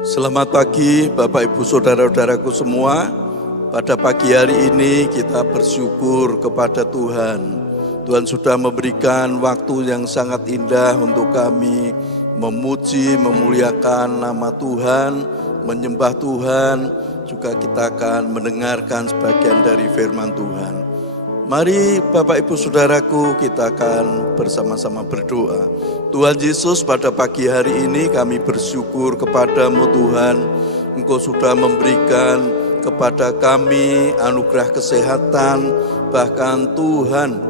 Selamat pagi Bapak Ibu Saudara-saudaraku semua. Pada pagi hari ini kita bersyukur kepada Tuhan. Tuhan sudah memberikan waktu yang sangat indah untuk kami memuji, memuliakan nama Tuhan, menyembah Tuhan. Juga kita akan mendengarkan sebagian dari firman Tuhan. Mari Bapak Ibu Saudaraku, kita akan bersama-sama berdoa. Tuhan Yesus, pada pagi hari ini kami bersyukur kepada-Mu Tuhan. Engkau sudah memberikan kepada kami anugerah kesehatan, bahkan Tuhan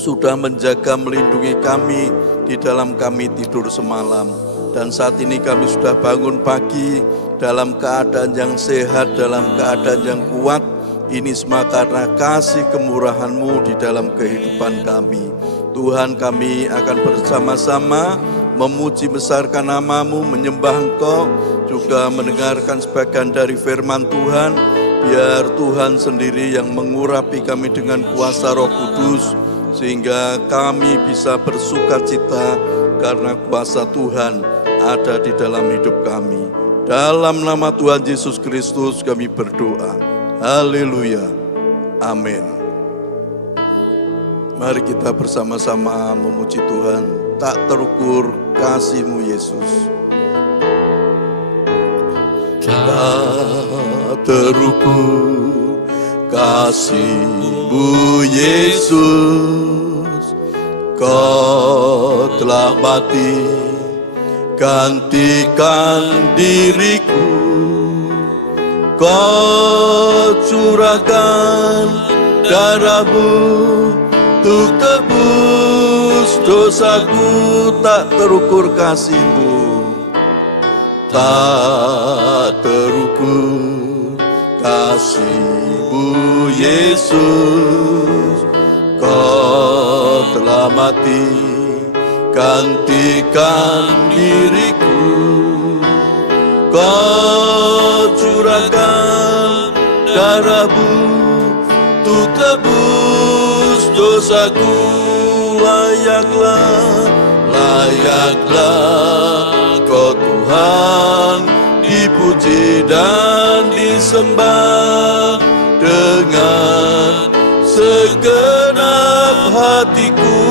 sudah menjaga melindungi kami di dalam kami tidur semalam. Dan saat ini kami sudah bangun pagi dalam keadaan yang sehat, dalam keadaan yang kuat. Ini semua karena kasih kemurahan-Mu di dalam kehidupan kami. Tuhan, kami akan bersama-sama memuji besarkan nama-Mu, menyembah Engkau, juga mendengarkan sebagian dari firman Tuhan. Biar Tuhan sendiri yang mengurapi kami dengan kuasa Roh Kudus, sehingga kami bisa bersukacita karena kuasa Tuhan ada di dalam hidup kami. Dalam nama Tuhan Yesus Kristus kami berdoa. Haleluya, amin. Mari kita bersama-sama memuji Tuhan. Tak terukur kasih-Mu Yesus. Tak terukur kasih-Mu Yesus. Kau telah mati gantikan diriku. Kau curahkan darah-Mu untuk tebus dosaku. Tak terukur kasih-Mu, tak terukur kasih-Mu Yesus. Kau telah mati gantikan diriku. Kau curahkan darah-Mu untuk tebus dosaku. Layaklah Kau Tuhan dipuji dan disembah dengan segenap hatiku.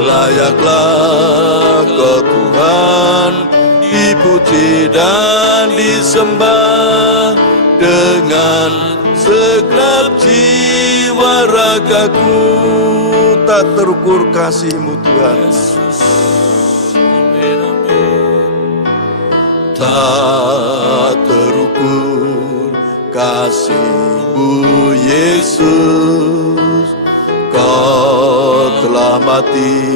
Layaklah Kau Tuhan dipuji dan disembah dengan segenap jiwa ragaku. Tak terukur kasih-Mu Tuhan. Tak terukur kasih-Mu Yesus. Kau telah mati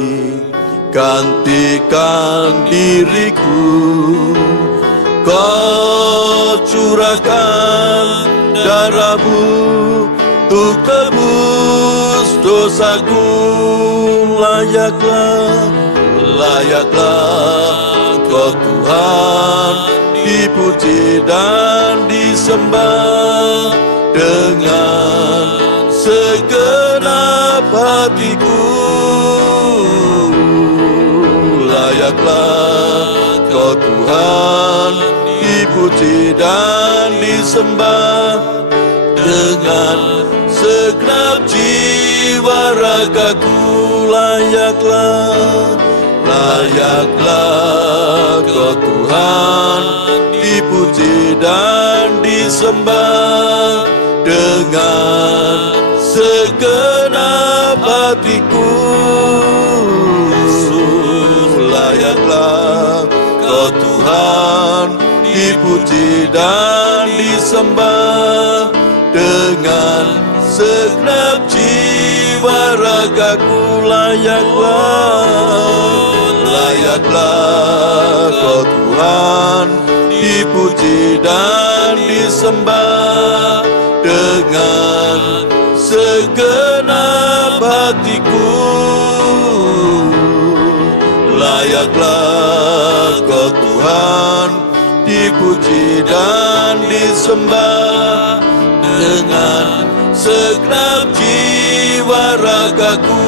gantikan diriku. Kau curahkan darah-Mu untuk tebus dosaku. Layaklah Kau Tuhan dipuji dan disembah dengan segenap hatiku. Layaklah Kau Tuhan dipuji dan disembah dengan segenap jiwa ragaku. Layaklah Kau Tuhan dipuji dan disembah dengan segenap hatiku. Layaklah Kau Tuhan dipuji dan disembah dengan segenap jiwa ragaku. Layaklah Kau Tuhan dipuji dan disembah dengan segenap hatiku. Layaklah Kau Tuhan dipuji dan disembah dengan segenap jiwa ragaku.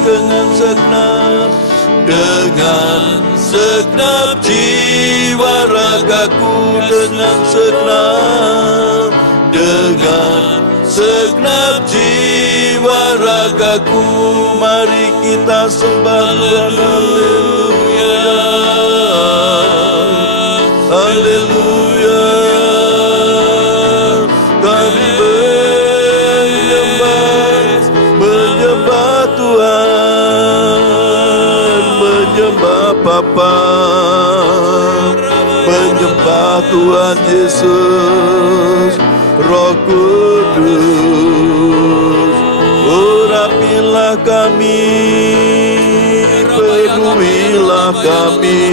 Dengan segenap dengan segenap jiwa ragaku, dengan segenap jiwa ragaku, mari kita sembah Tuhan. Haleluya, haleluya. Kami menyembah Tuhan, menyembah Bapa, menyembah Tuhan Yesus, Roh Kudus. Urapilah kami, penuhilah kami,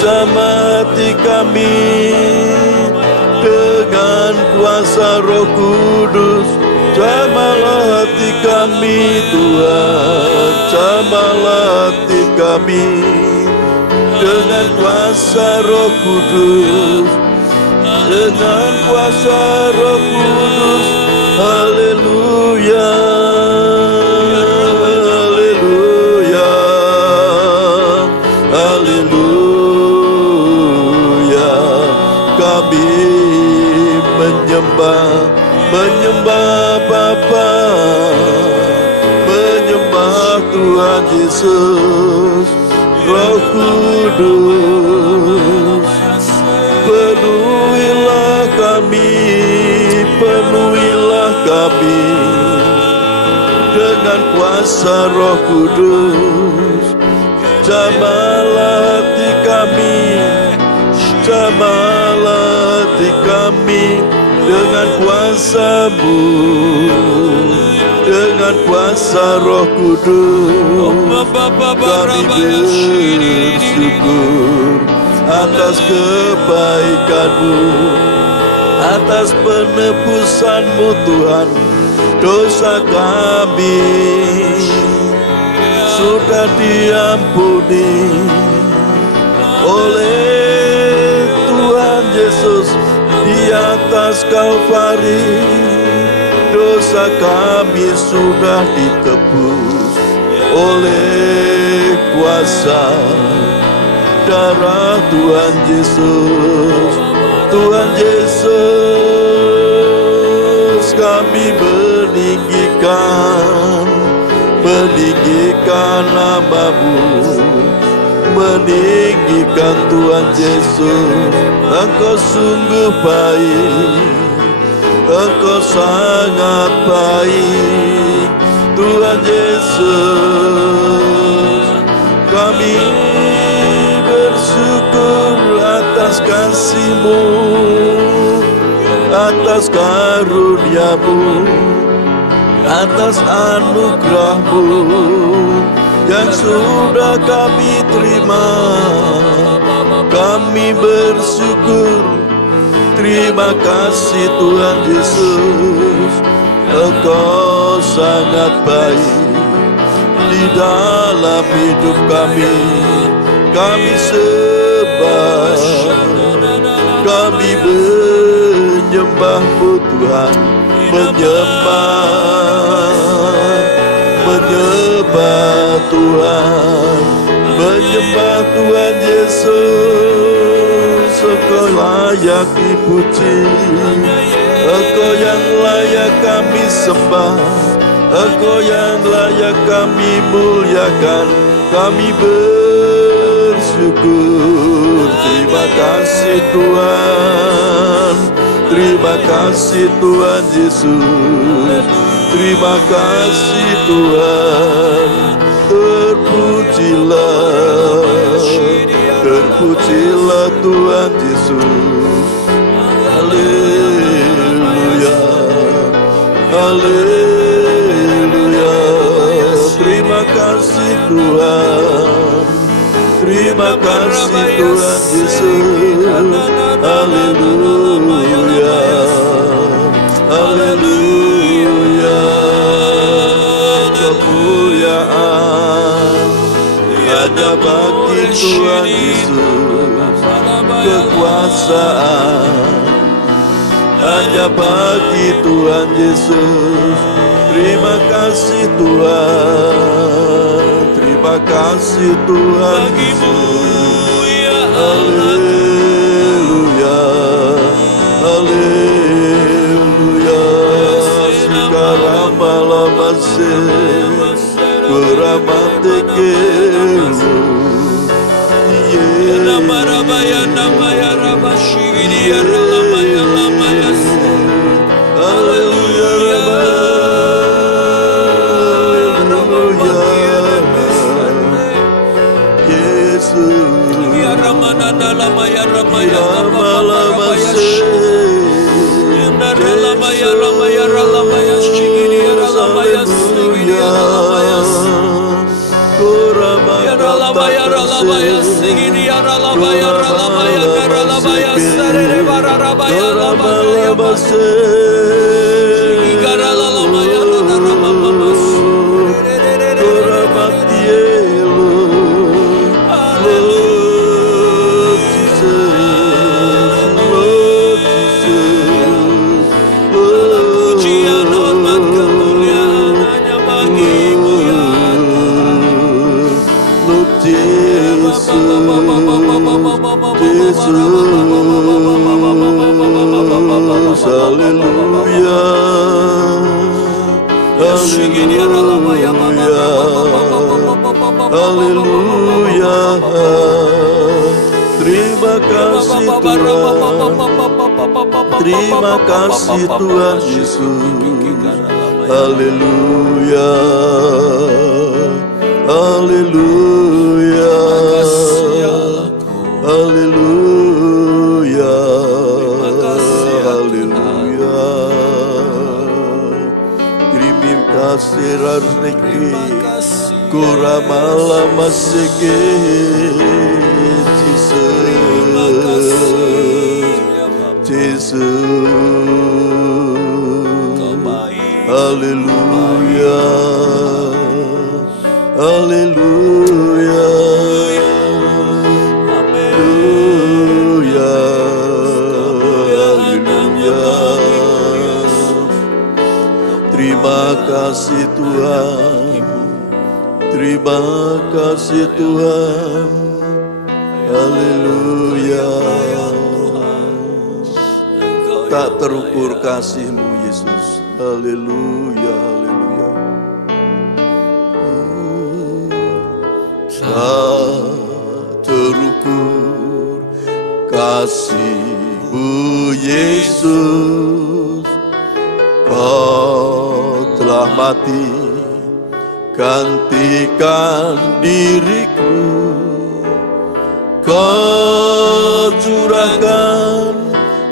jamah hati kami dengan kuasa Roh Kudus. Jamahlah hati kami Tuhan, jamahlah hati kami dengan kuasa Roh Kudus, dengan kuasa Roh Kudus. Haleluya, haleluya, haleluya. Kami menyembah Bapa, menyembah Tuhan Yesus, Roh Kudus. Penuhilah kami dengan kuasa Roh Kudus. Jamahlah hati kami, jamahlah hati kami dengan kuasa-Mu, dengan kuasa Roh Kudus. Kami bersyukur atas kebaikan-Mu, atas penebusan-Mu Tuhan. Dosa kami sudah diampuni oleh Tuhan Yesus di atas Kalvari. Dosa kami sudah ditebus oleh kuasa darah Tuhan Yesus. Tuhan Yesus, kami meninggikan nama-Mu, meninggikan Tuhan Yesus. Engkau sungguh baik, Engkau sangat baik, Tuhan Yesus. Kami bersyukur atas kasih-Mu, atas karunia-Mu, atas anugerah-Mu yang sudah kami terima. Kami bersyukur. Terima kasih Tuhan Yesus. Engkau sangat baik di dalam hidup kami. Kami sembah, kami menyembah-Mu Tuhan, menyembah Tuhan, menyembah Tuhan Yesus. Engkau layak dipuji, Engkau yang layak kami sembah, Engkau yang layak kami muliakan. Kami bersyukur. Terima kasih Tuhan, terima kasih Tuhan Yesus, terima kasih Tuhan. Terpujilah Tuhan Yesus. Haleluya, haleluya. Terima kasih Tuhan, terima kasih Tuhan Yesus. Haleluya, haleluya. Kemuliaan hanya bagi Tuhan Yesus, kekuasaan hanya bagi Tuhan Yesus. Terima kasih Tuhan, terima terima kasih Tuhan. Bagimu ya Haleluya, haleluya. Sekarang malam masih kuramatekelu. Namarabaya namaya rabashigiri ya ralamaya lamaya. Haleluya, Yesus. Ya ramana lamaya ramaya Lamaya Ramaya Ramaya Ramaya Shigiri Ramaya Sigiri Ramaya Ramaya Ramaya Sigiri Ramaya Ramaya Ramaya Sarere Ramaya Ramaya Sigara Ramaya Ramaya Haleluya, haleluya, terima kasih Tuhan, terima kasih Tuhan Yesus. Haleluya, haleluya, haleluya, haleluya. Terima kasih Rasniki Kuramala Maseke Jesus, Jesus. Haleluya, haleluya, haleluya, haleluya. Terima kasih Tuhan, terima kasih Tuhan. Haleluya. Tak terukur kasih-Mu Yesus. Haleluya, haleluya. Tak terukur kasih-Mu Yesus. Kau telah mati gantikan diriku. Kau curahkan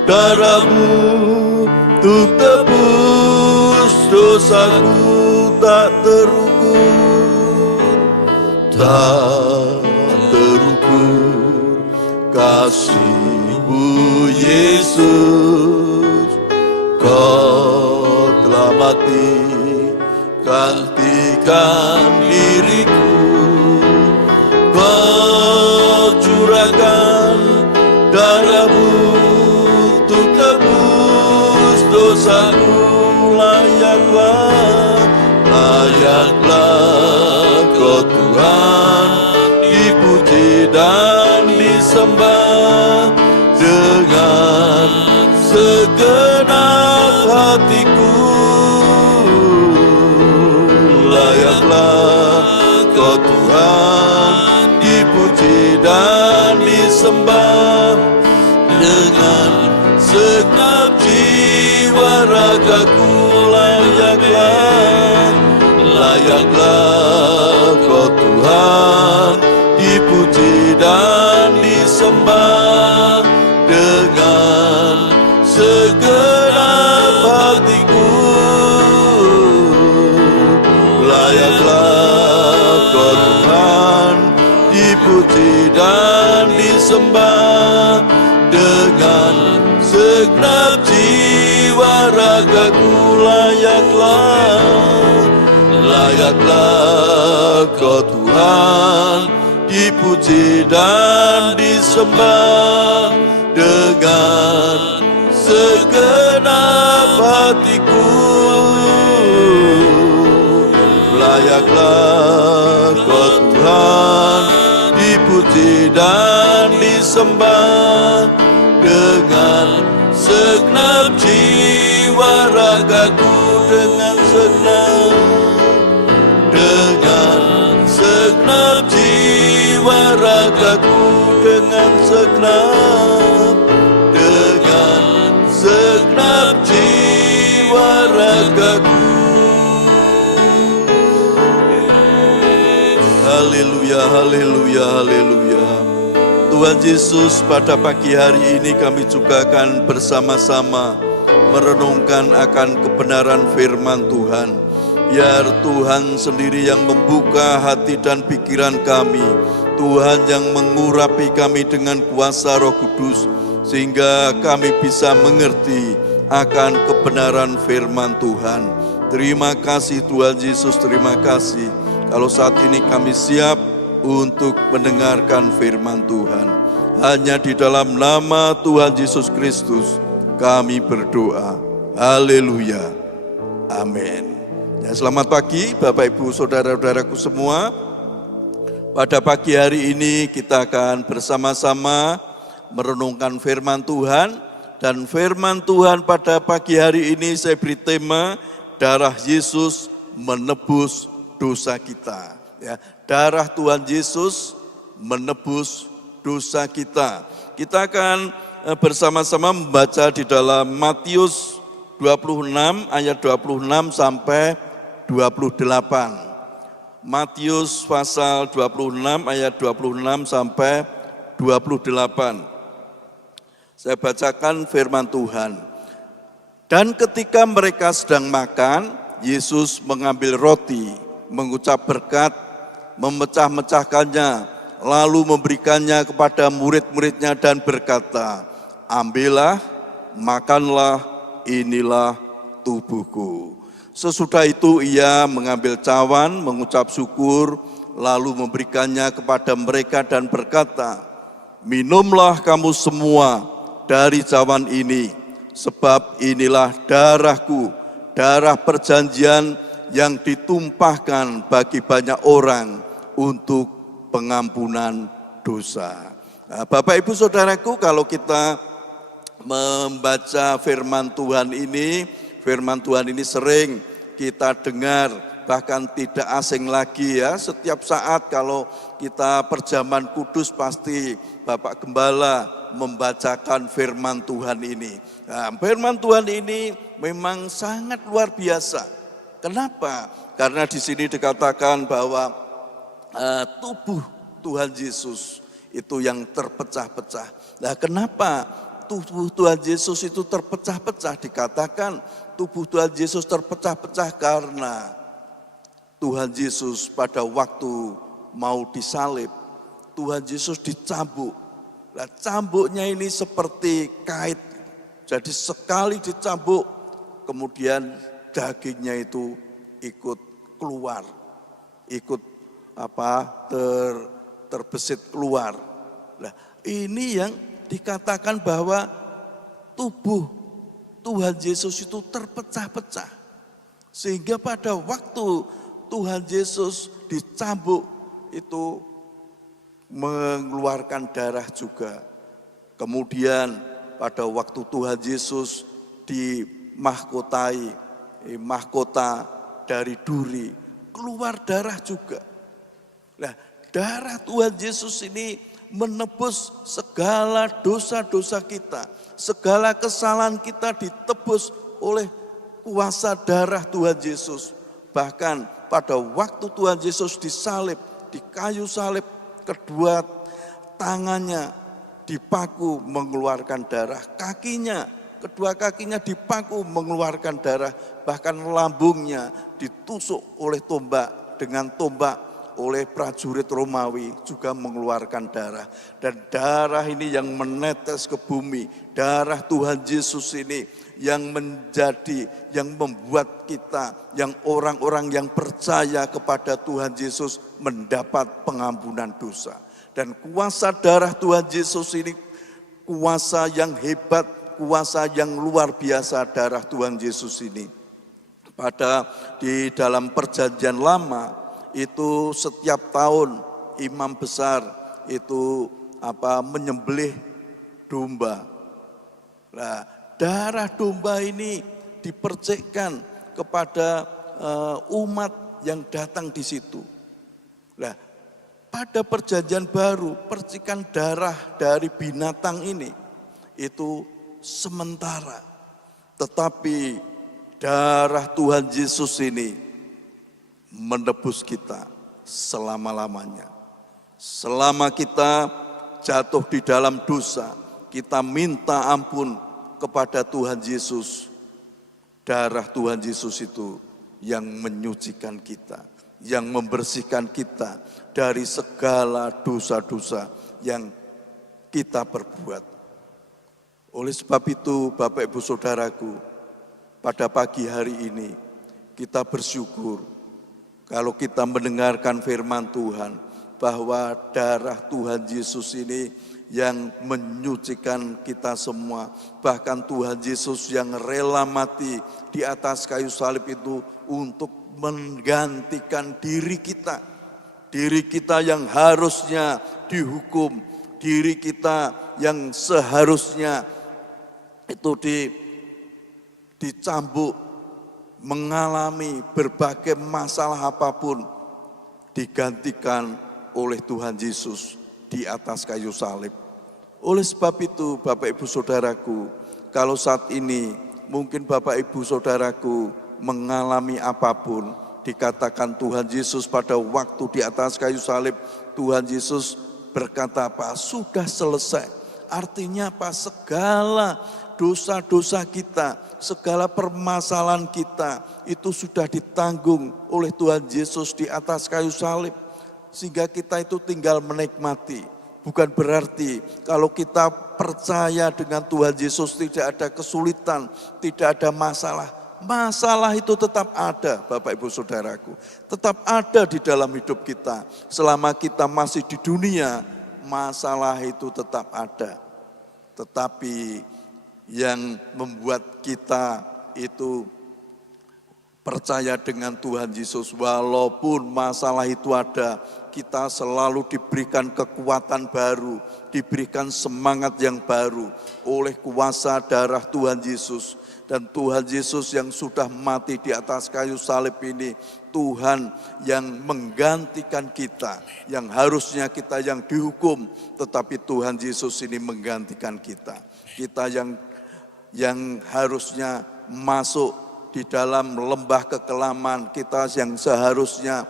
darah-Mu untuk tebus dosaku. Tak terukur, tak terukur kasih-Mu Yesus. Kau telah mati gantikan diriku. Kau curahkan darah-Mu untuk tebus dosaku. Layaklah, layaklah Kau Tuhan dipuji dan disembah dengan segenap hatiku. Layaklah Kau Tuhan dipuji dan disembah dengan segenap jiwa ragaku. Layaklah, layaklah Kau Tuhan dipuji dan disembah dengan segenap hatiku. Layaklah Kau Tuhan dipuji dan disembah dengan segenap jiwa ragaku. Layaklah, layaklah Kau Tuhan dipuji dan disembah dengan segenap hatiku. Layaklah Kau Tuhan dipuji dan disembah dengan segenap jiwa ragaku, dengan segenap jiwa ragaku, dengan segenap jiwa ragaku. Haleluya, haleluya, haleluya. Tuhan Yesus, pada pagi hari ini kami juga akan bersama-sama merenungkan akan kebenaran firman Tuhan. Biar Tuhan sendiri yang membuka hati dan pikiran kami, Tuhan yang mengurapi kami dengan kuasa Roh Kudus, sehingga kami bisa mengerti akan kebenaran firman Tuhan. Terima kasih Tuhan Yesus, terima kasih. Kalau saat ini kami siap untuk mendengarkan firman Tuhan. Hanya di dalam nama Tuhan Yesus Kristus kami berdoa. Haleluya. Amin. Ya, selamat pagi Bapak Ibu Saudara-saudaraku semua. Pada pagi hari ini kita akan bersama-sama merenungkan firman Tuhan. Dan firman Tuhan pada pagi hari ini saya beri tema darah Yesus menebus dosa kita. Ya, darah Tuhan Yesus menebus dosa kita. Kita akan bersama-sama membaca di dalam Matius 26 ayat 26 sampai 28. Matius pasal 26 ayat 26 sampai 28. Saya bacakan firman Tuhan. Dan ketika mereka sedang makan, Yesus mengambil roti, mengucap berkat, memecah-mecahkannya, lalu memberikannya kepada murid-muridnya dan berkata, ambillah, makanlah, inilah tubuhku. Sesudah itu ia mengambil cawan, mengucap syukur, lalu memberikannya kepada mereka dan berkata, minumlah kamu semua dari cawan ini, sebab inilah darahku, darah perjanjian yang ditumpahkan bagi banyak orang untuk pengampunan dosa. Nah, Bapak Ibu Saudaraku, kalau kita membaca firman Tuhan ini sering kita dengar, bahkan tidak asing lagi ya. Setiap saat kalau kita perjamuan kudus pasti Bapak Gembala membacakan firman Tuhan ini. Nah, firman Tuhan ini memang sangat luar biasa. Kenapa? Karena di sini dikatakan bahwa tubuh Tuhan Yesus itu yang terpecah-pecah. Nah, kenapa tubuh Tuhan Yesus itu terpecah-pecah? Dikatakan tubuh Tuhan Yesus terpecah-pecah karena Tuhan Yesus pada waktu mau disalib, Tuhan Yesus dicambuk. Nah, cambuknya ini seperti kait. Jadi sekali dicambuk, kemudian dagingnya itu ikut keluar, ikut terbesit keluar. Nah, ini yang dikatakan bahwa tubuh Tuhan Yesus itu terpecah-pecah. Sehingga pada waktu Tuhan Yesus dicambuk itu mengeluarkan darah juga. Kemudian pada waktu Tuhan Yesus dimahkotai, mahkota dari duri, keluar darah juga. Nah, darah Tuhan Yesus ini menebus segala dosa-dosa kita, segala kesalahan kita ditebus oleh kuasa darah Tuhan Yesus. Bahkan pada waktu Tuhan Yesus disalib, di kayu salib, kedua tangannya dipaku mengeluarkan darah, kedua kakinya dipaku mengeluarkan darah, bahkan lambungnya ditusuk oleh tombak, dengan tombak oleh prajurit Romawi juga mengeluarkan darah. Dan darah ini yang menetes ke bumi, darah Tuhan Yesus ini yang membuat kita, yang orang-orang yang percaya kepada Tuhan Yesus mendapat pengampunan dosa. Dan kuasa darah Tuhan Yesus ini kuasa yang hebat, kuasa yang luar biasa darah Tuhan Yesus ini. Di dalam perjanjian lama itu setiap tahun imam besar itu menyembelih domba. Nah, darah domba ini dipercikkan kepada umat yang datang di situ. Nah, pada perjanjian baru, percikan darah dari binatang ini itu sementara. Tetapi darah Tuhan Yesus ini menebus kita selama-lamanya. Selama kita jatuh di dalam dosa, kita minta ampun kepada Tuhan Yesus. Darah Tuhan Yesus itu yang menyucikan kita, yang membersihkan kita dari segala dosa-dosa yang kita perbuat. Oleh sebab itu, Bapak Ibu Saudaraku, pada pagi hari ini kita bersyukur kalau kita mendengarkan firman Tuhan bahwa darah Tuhan Yesus ini yang menyucikan kita semua. Bahkan Tuhan Yesus yang rela mati di atas kayu salib itu untuk menggantikan diri kita. Diri kita yang harusnya dihukum, diri kita yang seharusnya itu dicambuk, mengalami berbagai masalah apapun, digantikan oleh Tuhan Yesus di atas kayu salib. Oleh sebab itu, Bapak Ibu Saudaraku, kalau saat ini mungkin Bapak Ibu Saudaraku mengalami apapun, dikatakan Tuhan Yesus pada waktu di atas kayu salib, Tuhan Yesus berkata apa? Sudah selesai. Artinya apa? Segala dosa-dosa kita, segala permasalahan kita itu sudah ditanggung oleh Tuhan Yesus di atas kayu salib. Sehingga kita itu tinggal menikmati. Bukan berarti kalau kita percaya dengan Tuhan Yesus tidak ada kesulitan, tidak ada masalah. Masalah itu tetap ada, Bapak Ibu Saudaraku. Tetap ada di dalam hidup kita. Selama kita masih di dunia, masalah itu tetap ada. Tetapi yang membuat kita itu percaya dengan Tuhan Yesus, walaupun masalah itu ada, kita selalu diberikan kekuatan baru, diberikan semangat yang baru oleh kuasa darah Tuhan Yesus. Dan Tuhan Yesus yang sudah mati di atas kayu salib ini, Tuhan yang menggantikan kita, yang harusnya kita yang dihukum, tetapi Tuhan Yesus ini menggantikan kita. Kita yang harusnya masuk di dalam lembah kekelaman, kita yang seharusnya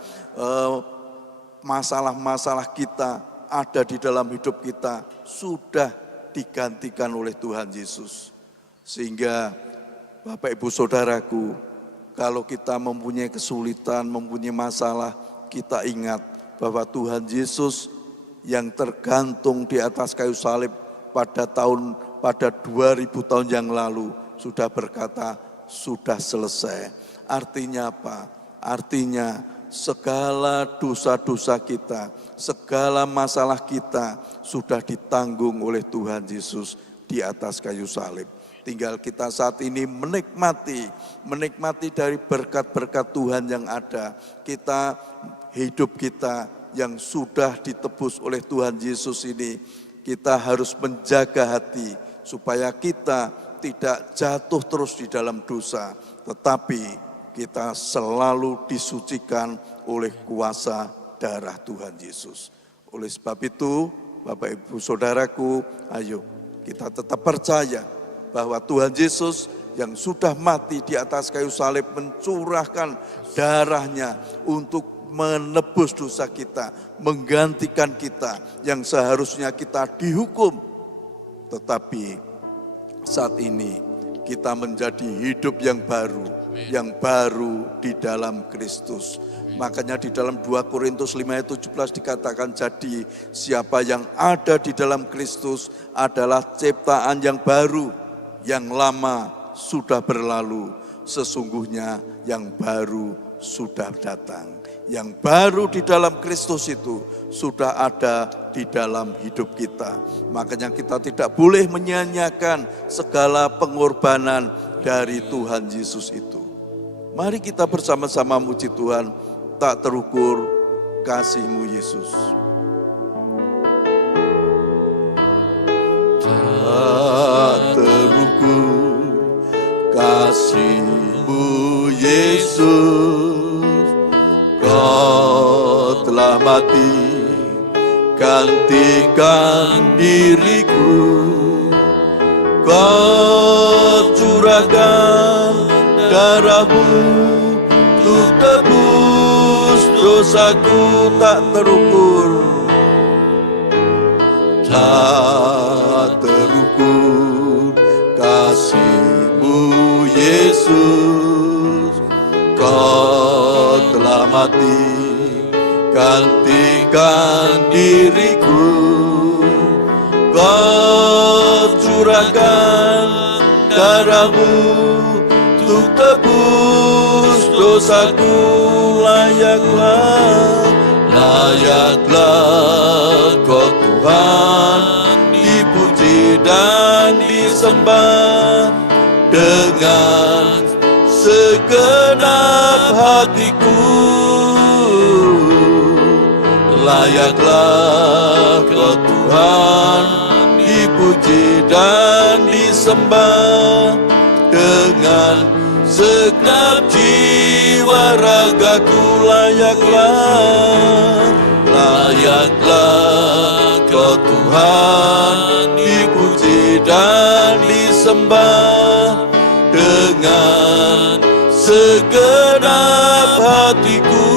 masalah-masalah kita ada di dalam hidup kita sudah digantikan oleh Tuhan Yesus. Sehingga Bapak Ibu Saudaraku, kalau kita mempunyai kesulitan, mempunyai masalah, kita ingat bahwa Tuhan Yesus yang tergantung di atas kayu salib pada 2000 tahun yang lalu sudah berkata, sudah selesai. Artinya apa? Artinya segala dosa-dosa kita, segala masalah kita sudah ditanggung oleh Tuhan Yesus di atas kayu salib. Tinggal kita saat ini menikmati dari berkat-berkat Tuhan yang ada. Hidup kita yang sudah ditebus oleh Tuhan Yesus ini, kita harus menjaga hati supaya kita tidak jatuh terus di dalam dosa, tetapi kita selalu disucikan oleh kuasa darah Tuhan Yesus. Oleh sebab itu, Bapak Ibu Saudaraku, ayo kita tetap percaya bahwa Tuhan Yesus yang sudah mati di atas kayu salib mencurahkan darahnya untuk menebus dosa kita, menggantikan kita yang seharusnya kita dihukum. Tetapi saat ini kita menjadi hidup yang baru di dalam Kristus. Makanya di dalam 2 Korintus 5 ayat 17 dikatakan, jadi siapa yang ada di dalam Kristus adalah ciptaan yang baru. Yang lama sudah berlalu, sesungguhnya yang baru sudah datang. Yang baru di dalam Kristus itu sudah ada di dalam hidup kita. Makanya kita tidak boleh menyia-nyiakan segala pengorbanan dari Tuhan Yesus itu. Mari kita bersama-sama muji Tuhan, tak terukur kasih-Mu Yesus. gantikan diriku. Kau curahkan darahmu untuk tebus dosaku tak terukur. Tak terukur kasih-Mu Yesus. Kau telah mati gantikan diriku. Kau curahkan darahmu untuk tebus dosaku. Layaklah Kau Tuhan dipuji dan disembah dengan segenap hatiku. Layaklah Kau Tuhan dipuji dan disembah dengan segenap jiwa ragaku. Layaklah Kau Tuhan dipuji dan disembah dengan segenap hatiku.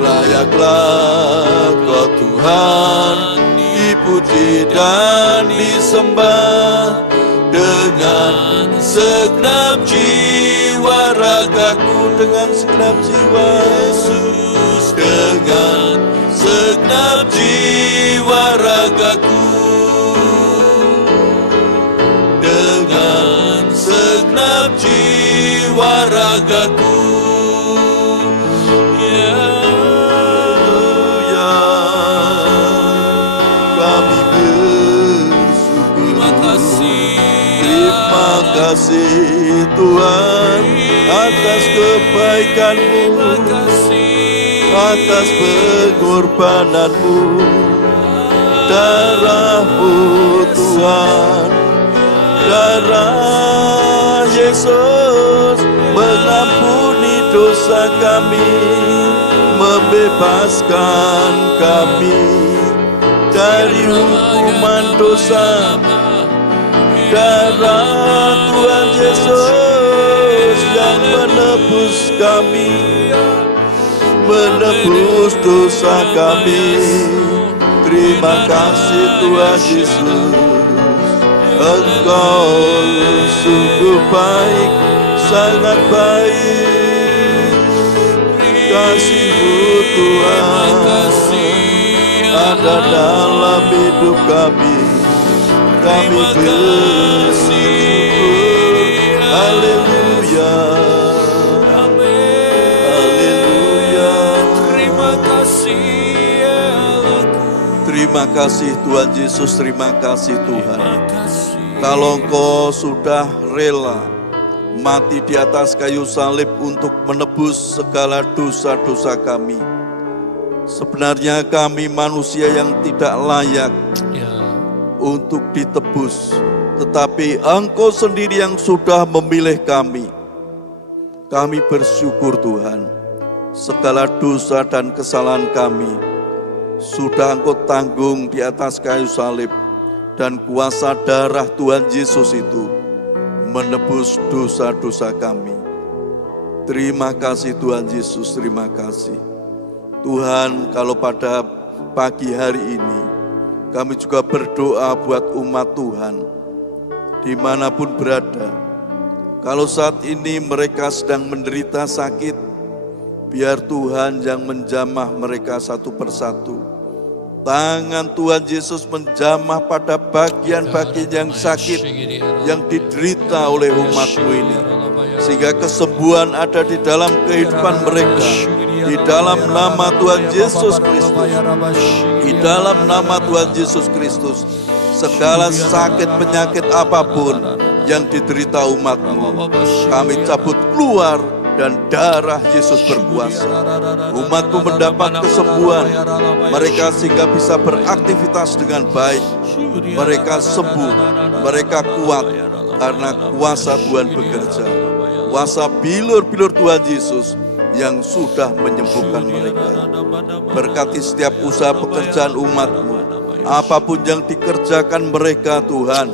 Layaklah Kau Tuhan dipuji dan disembah dengan segenap jiwa ragaku. Dengan segenap jiwa Yesus, dengan segenap jiwa ragaku, dengan segenap jiwa ragaku. Ya, kami bersyukur. Terima kasih Tuhan atas kebaikan-Mu, atas pengorbanan-Mu. Darah-Mu Tuhan, darah Yesus mengampuni dosa kami, membebaskan kami dari hukuman dosa. Darah Tuhan Yesus yang menebus kami, menebus dosa kami. Terima kasih Tuhan Yesus, Engkau sungguh baik, sangat baik. Kasih-Mu Tuhan ada dalam hidup kami. Kami bersyukur. Haleluya, haleluya. Terima kasih Allahku. Terima kasih Tuhan Yesus, terima kasih Tuhan. Terima kasih. Kalau Engkau sudah rela mati di atas kayu salib untuk menebus segala dosa-dosa kami. Sebenarnya kami manusia yang tidak layak untuk ditebus, tetapi Engkau sendiri yang sudah memilih kami. Kami bersyukur Tuhan, segala dosa dan kesalahan kami sudah Engkau tanggung di atas kayu salib, dan kuasa darah Tuhan Yesus itu menebus dosa-dosa kami. Terima kasih Tuhan Yesus, terima kasih. Tuhan, kalau pada pagi hari ini kami juga berdoa buat umat Tuhan dimanapun berada. Kalau saat ini mereka sedang menderita sakit, biar Tuhan yang menjamah mereka satu persatu. Tangan Tuhan Yesus menjamah pada bagian-bagian yang sakit yang diderita oleh umat-Mu ini, sehingga kesembuhan ada di dalam kehidupan mereka. Di dalam nama Tuhan Yesus Kristus, di dalam nama Tuhan Yesus Kristus, segala sakit penyakit apapun yang diderita umat-Mu, kami cabut keluar dan darah Yesus berkuasa. Umat-Mu mendapat kesembuhan, mereka sehingga bisa beraktivitas dengan baik, mereka sembuh, mereka kuat karena kuasa Tuhan bekerja. Kuasa bilur-bilur Tuhan Yesus yang sudah menyembuhkan mereka. Berkati setiap usaha pekerjaan umat-Mu, apapun yang dikerjakan mereka Tuhan,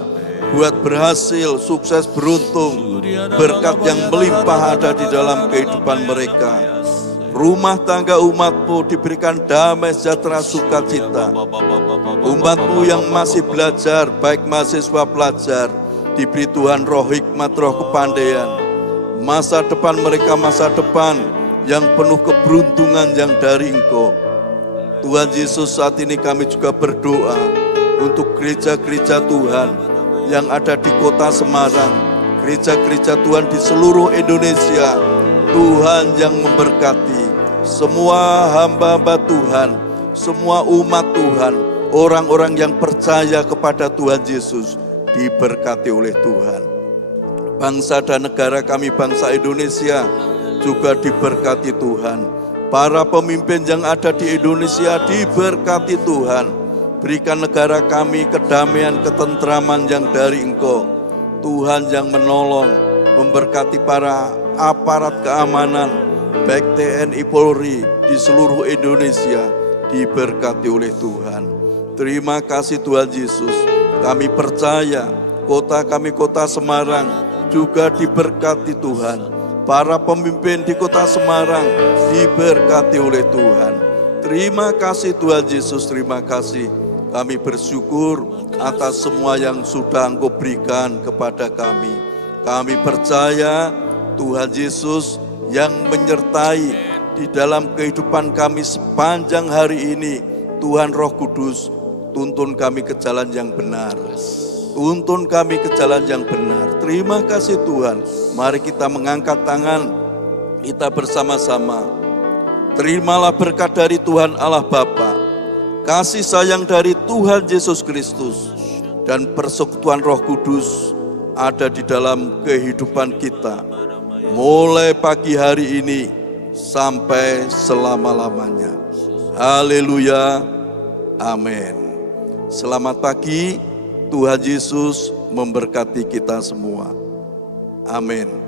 buat berhasil, sukses, beruntung. Berkat yang melimpah ada di dalam kehidupan mereka. Rumah tangga umat-Mu diberikan damai, sejahtera, sukacita. Umat-Mu yang masih belajar, baik mahasiswa pelajar, diberi Tuhan roh hikmat, roh kepandaian. Masa depan mereka masa depan yang penuh keberuntungan yang dari Engkau. Tuhan Yesus, saat ini kami juga berdoa untuk gereja-gereja Tuhan yang ada di kota Semarang, gereja-gereja Tuhan di seluruh Indonesia. Tuhan yang memberkati semua hamba-hamba Tuhan, semua umat Tuhan, orang-orang yang percaya kepada Tuhan Yesus, diberkati oleh Tuhan. Bangsa dan negara kami, bangsa Indonesia, juga diberkati Tuhan. Para pemimpin yang ada di Indonesia diberkati Tuhan. Berikan negara kami kedamaian, ketentraman yang dari Engkau. Tuhan yang menolong, memberkati para aparat keamanan, baik TNI Polri di seluruh Indonesia, diberkati oleh Tuhan. Terima kasih Tuhan Yesus. Kami percaya kota kami, kota Semarang, juga diberkati Tuhan. Para pemimpin di kota Semarang diberkati oleh Tuhan. Terima kasih Tuhan Yesus, terima kasih. Kami bersyukur atas semua yang sudah Engkau berikan kepada kami. Kami percaya Tuhan Yesus yang menyertai di dalam kehidupan kami sepanjang hari ini. Tuhan Roh Kudus, tuntun kami ke jalan yang benar. Tuntun kami ke jalan yang benar. Terima kasih Tuhan. Mari kita mengangkat tangan, kita bersama-sama. Terimalah berkat dari Tuhan Allah Bapa, kasih sayang dari Tuhan Yesus Kristus, dan persekutuan Roh Kudus ada di dalam kehidupan kita, mulai pagi hari ini sampai selama-lamanya. Haleluya, amin. Selamat pagi. Tuhan Yesus memberkati kita semua. Amin.